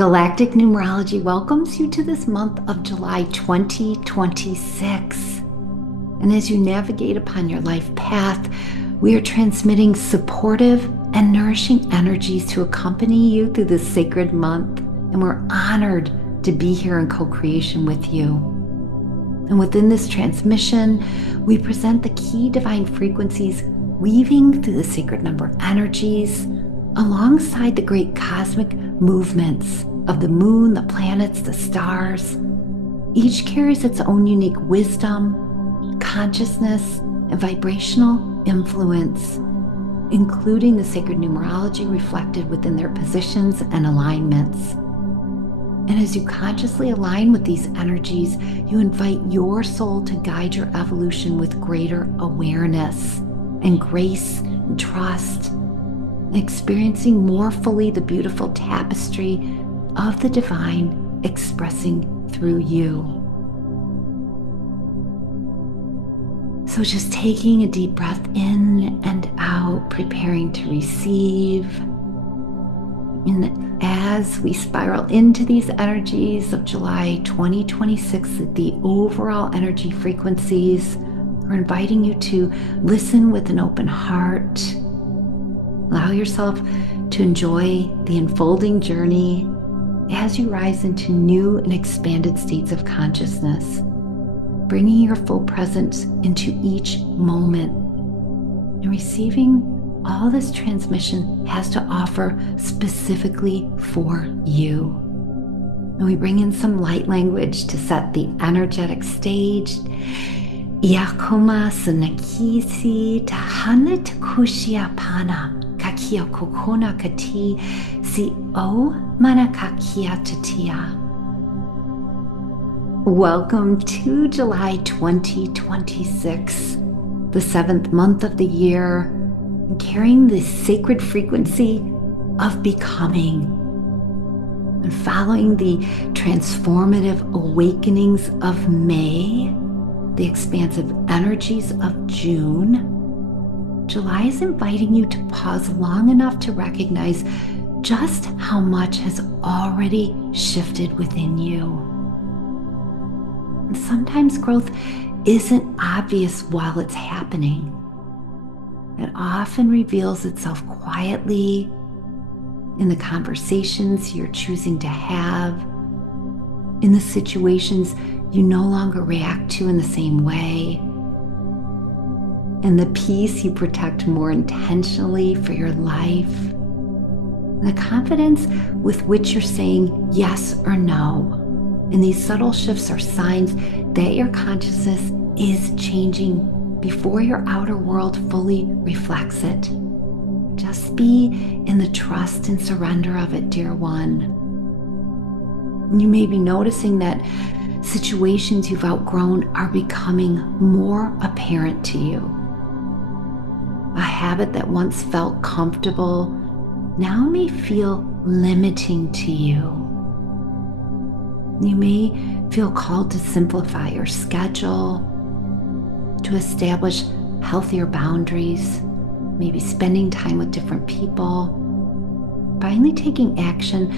Galactic Numerology welcomes you to this month of July 2026. And as you navigate upon your life path, we are transmitting supportive and nourishing energies to accompany you through this sacred month. And we're honored to be here in co-creation with you. And within this transmission, we present the key divine frequencies weaving through the sacred number energies alongside the great cosmic movements of the moon, the planets, the stars. Each carries its own unique wisdom, consciousness, and vibrational influence, including the sacred numerology reflected within their positions and alignments. And as you consciously align with these energies, you invite your soul to guide your evolution with greater awareness and grace and trust, experiencing more fully the beautiful tapestry of the divine expressing through you. So just taking a deep breath in and out, preparing to receive. And as we spiral into these energies of July 2026, the overall energy frequencies, we're inviting you to listen with an open heart. Allow yourself to enjoy the unfolding journey as you rise into new and expanded states of consciousness, bringing your full presence into each moment and receiving all this transmission has to offer specifically for you. And we bring in some light language to set the energetic stage. Iakoma sanakisi tahana takushia pana kakia kokona kati si o mana kakia tatia. Welcome to July 2026, the 7th month of the year, carrying the sacred frequency of becoming and following the transformative awakenings of May, the expansive energies of June. July is inviting you to pause long enough to recognize just how much has already shifted within you. And sometimes growth isn't obvious while it's happening. It often reveals itself quietly in the conversations you're choosing to have, in the situations you no longer react to in the same way, in the peace you protect more intentionally for your life, and the confidence with which you're saying yes or no. And these subtle shifts are signs that your consciousness is changing before your outer world fully reflects it. Just be in the trust and surrender of it, dear one. You may be noticing that situations you've outgrown are becoming more apparent to you. A habit that once felt comfortable now may feel limiting to you. You may feel called to simplify your schedule, to establish healthier boundaries, maybe spending time with different people, finally taking action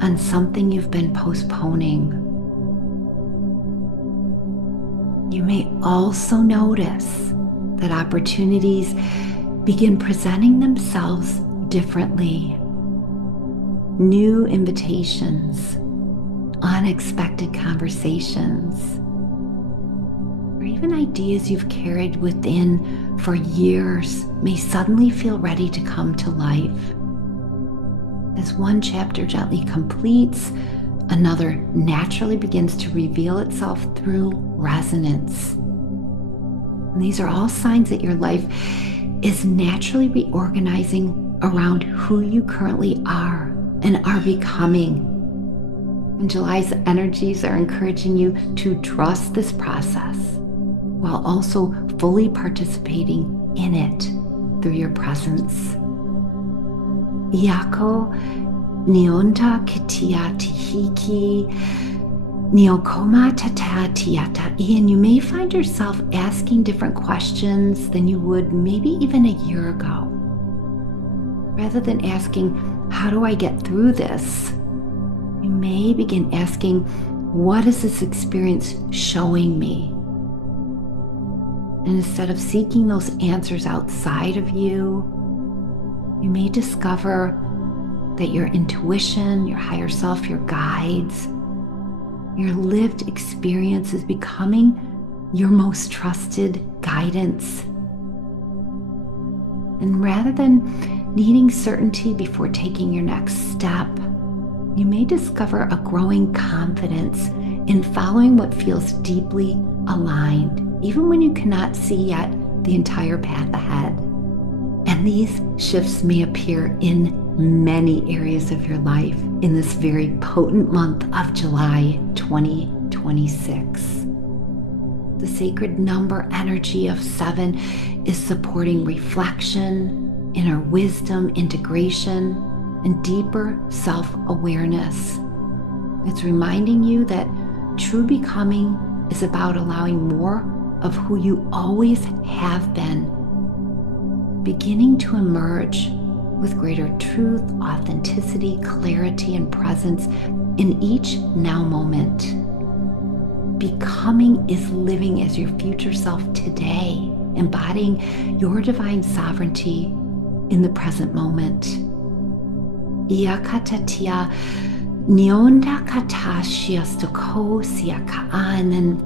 on something you've been postponing. You may also notice that opportunities begin presenting themselves differently. New invitations, unexpected conversations, or even ideas you've carried within for years may suddenly feel ready to come to life. As one chapter gently completes, another naturally begins to reveal itself through resonance. And these are all signs that your life is naturally reorganizing around who you currently are and are becoming. And July's energies are encouraging you to trust this process while also fully participating in it through your presence. Iako nionta kitia tihiki niokoma tata tiata. And you may find yourself asking different questions than you would maybe even a year ago. Rather than asking, how do I get through this? You may begin asking, what is this experience showing me? And instead of seeking those answers outside of you, you may discover that your intuition, your higher self, your guides, your lived experience is becoming your most trusted guidance. And rather than needing certainty before taking your next step, you may discover a growing confidence in following what feels deeply aligned, even when you cannot see yet the entire path ahead. And these shifts may appear in many areas of your life in this very potent month of July 2026. The sacred number energy of 7 is supporting reflection, inner wisdom, integration, and deeper self-awareness. It's reminding you that true becoming is about allowing more of who you always have been, beginning to emerge with greater truth, authenticity, clarity, and presence in each now moment. Becoming is living as your future self today, embodying your divine sovereignty in the present moment. Iakatatia nionda katashia stoko siakaa, and then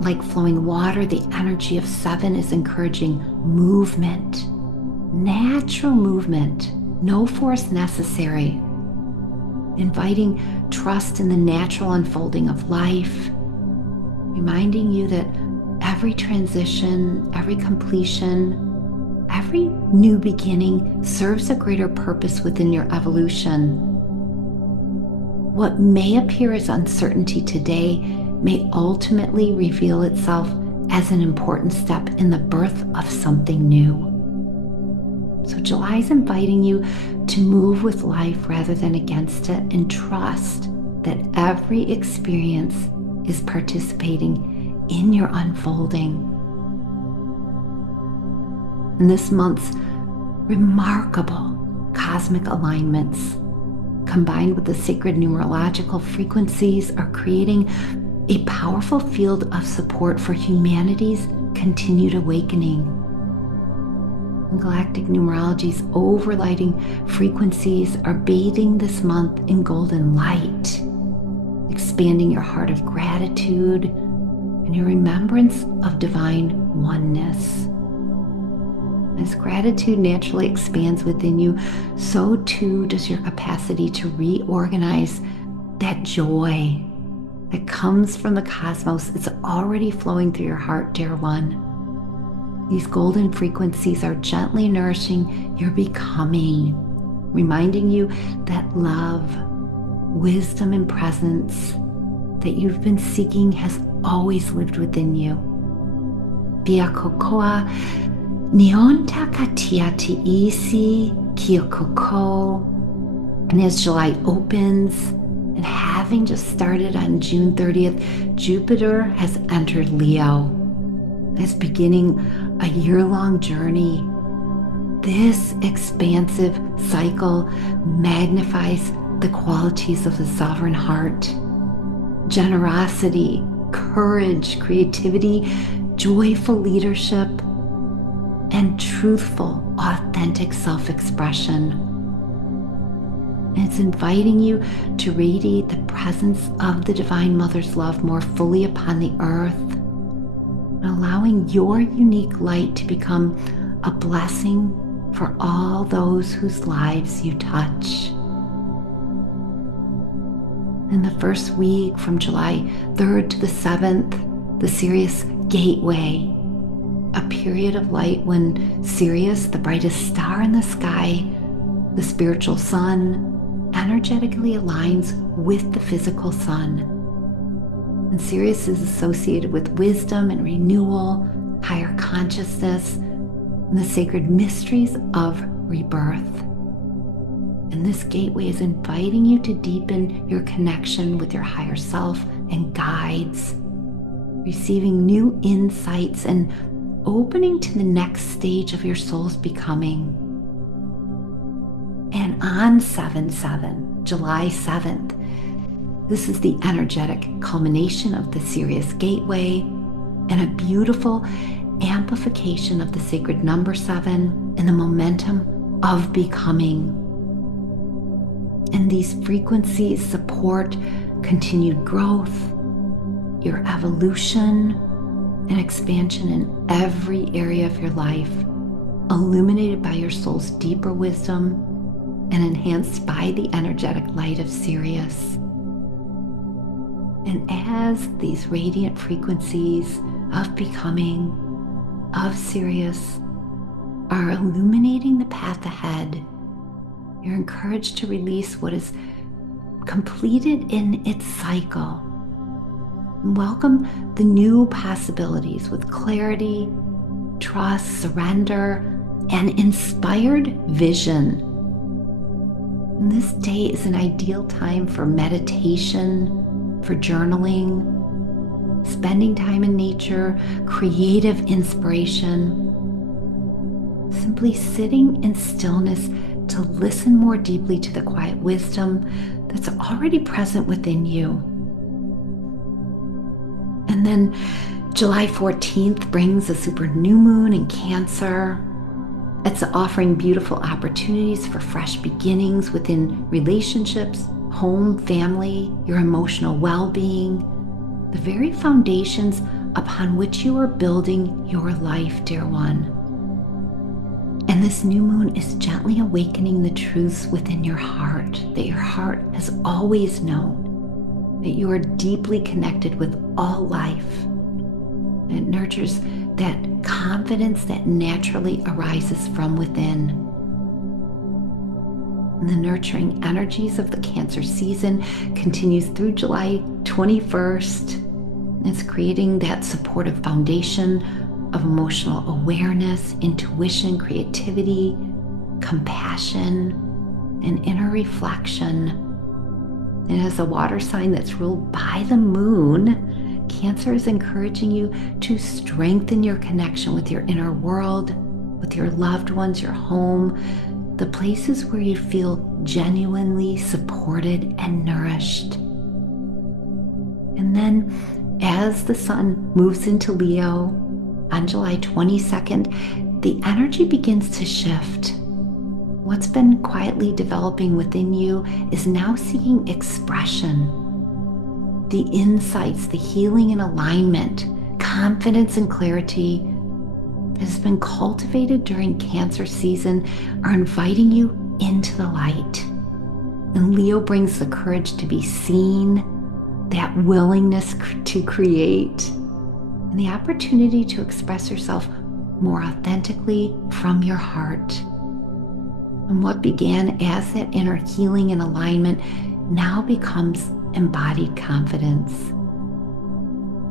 like flowing water, the energy of 7 is encouraging movement, natural movement, no force necessary, inviting trust in the natural unfolding of life, reminding you that every transition, every completion, every new beginning serves a greater purpose within your evolution. What may appear as uncertainty today may ultimately reveal itself as an important step in the birth of something new. So July is inviting you to move with life rather than against it, and trust that every experience is participating in your unfolding. And this month's remarkable cosmic alignments, combined with the sacred numerological frequencies, are creating a powerful field of support for humanity's continued awakening. Galactic Numerology's overlighting frequencies are bathing this month in golden light, expanding your heart of gratitude and your remembrance of divine oneness. As gratitude naturally expands within you, so too does your capacity to reorganize that joy that comes from the cosmos. It's already flowing through your heart, dear one. These golden frequencies are gently nourishing your becoming, reminding you that love, wisdom, and presence that you've been seeking has always lived within you. Biakokoa Nionta katia tiisi kiokoko. And as July opens, and having just started on June 30th, Jupiter has entered Leo. It's beginning a year-long journey. This expansive cycle magnifies the qualities of the sovereign heart: generosity, courage, creativity, joyful leadership, and truthful, authentic self-expression. And it's inviting you to radiate the presence of the Divine Mother's love more fully upon the earth, and allowing your unique light to become a blessing for all those whose lives you touch. In the first week from July 3rd to the 7th, the Sirius Gateway, a period of light when Sirius, the brightest star in the sky, the spiritual sun, energetically aligns with the physical sun. And Sirius is associated with wisdom and renewal, higher consciousness, and the sacred mysteries of rebirth. And this gateway is inviting you to deepen your connection with your higher self and guides, receiving new insights and opening to the next stage of your soul's becoming. And on 7/7, July 7th, This is the energetic culmination of the Sirius gateway and a beautiful amplification of the sacred number 7 and the momentum of becoming. And these frequencies support continued growth, your evolution, and expansion in every area of your life, illuminated by your soul's deeper wisdom and enhanced by the energetic light of Sirius. And as these radiant frequencies of becoming, of Sirius, are illuminating the path ahead, you're encouraged to release what is completed in its cycle. And welcome the new possibilities with clarity, trust, surrender, and inspired vision. And this day is an ideal time for meditation, for journaling, spending time in nature, creative inspiration, simply sitting in stillness to listen more deeply to the quiet wisdom that's already present within you. And then July 14th brings a super new moon in Cancer. It's offering beautiful opportunities for fresh beginnings within relationships, home, family, your emotional well-being, the very foundations upon which you are building your life, dear one. And this new moon is gently awakening the truths within your heart that your heart has always known, that you are deeply connected with all life. And it nurtures that confidence that naturally arises from within. And the nurturing energies of the Cancer season continues through July 21st. It's creating that supportive foundation of emotional awareness, intuition, creativity, compassion, and inner reflection. And as a water sign that's ruled by the moon, Cancer is encouraging you to strengthen your connection with your inner world, with your loved ones, your home, the places where you feel genuinely supported and nourished. And then as the sun moves into Leo on July 22nd, the energy begins to shift. What's been quietly developing within you is now seeking expression. The insights, the healing and alignment, confidence and clarity that has been cultivated during Cancer season are inviting you into the light. And Leo brings the courage to be seen, that willingness to create, and the opportunity to express yourself more authentically from your heart. And what began as that inner healing and alignment now becomes embodied confidence.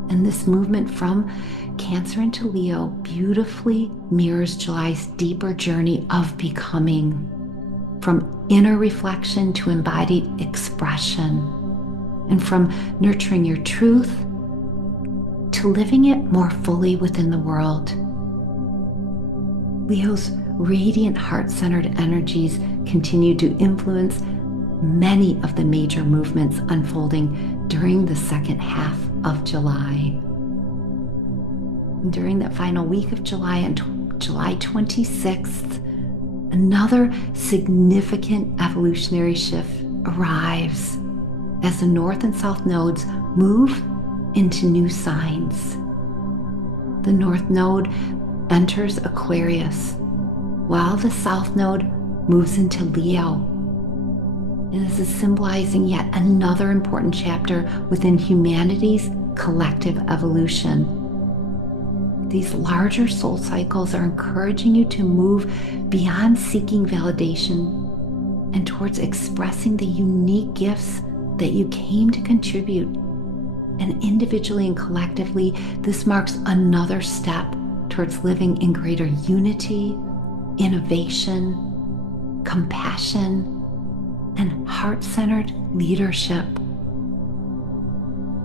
And this movement from Cancer into Leo beautifully mirrors July's deeper journey of becoming, from inner reflection to embodied expression, and from nurturing your truth to living it more fully within the world. Leo's radiant heart-centered energies continue to influence many of the major movements unfolding during the second half of July. During that final week of July, on July 26th, another significant evolutionary shift arrives as the North and South nodes move into new signs. The North node enters Aquarius, while the South node moves into Leo. And this is symbolizing yet another important chapter within humanity's collective evolution. These larger soul cycles are encouraging you to move beyond seeking validation and towards expressing the unique gifts that you came to contribute. And individually and collectively, this marks another step towards living in greater unity, innovation, compassion, and heart-centered leadership.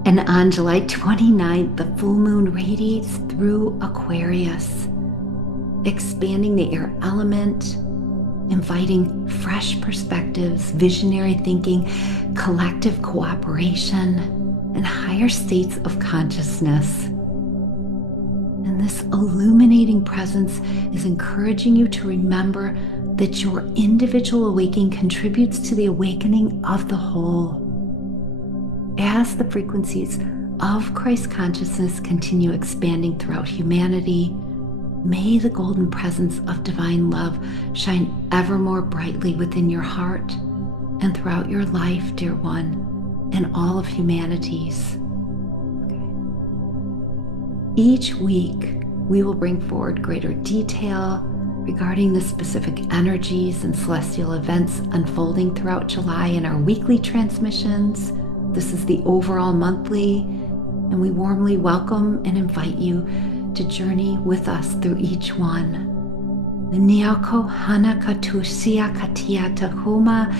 And on July 29th, the full moon radiates through Aquarius, expanding the air element inviting fresh perspectives, visionary thinking, collective cooperation, and higher states of consciousness. And this illuminating presence is encouraging you to remember that your individual awakening contributes to the awakening of the whole. As the frequencies of Christ consciousness continue expanding throughout humanity, may the golden presence of divine love shine ever more brightly within your heart and throughout your life, dear one, and all of humanity's. Each week, we will bring forward greater detail regarding the specific energies and celestial events unfolding throughout July in our weekly transmissions. This is the overall monthly, and we warmly welcome and invite you to journey with us through each one. Niako hana katusia katia tahuma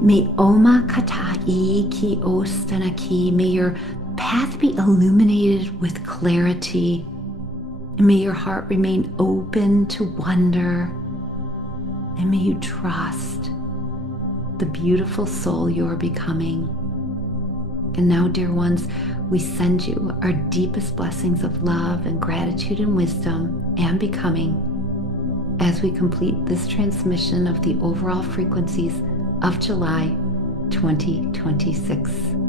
me oma katai ki ostanaki. May your path be illuminated with clarity, and may your heart remain open to wonder, and may you trust the beautiful soul you are becoming. And now, dear ones, we send you our deepest blessings of love and gratitude and wisdom and becoming as we complete this transmission of the overall frequencies of July 2026.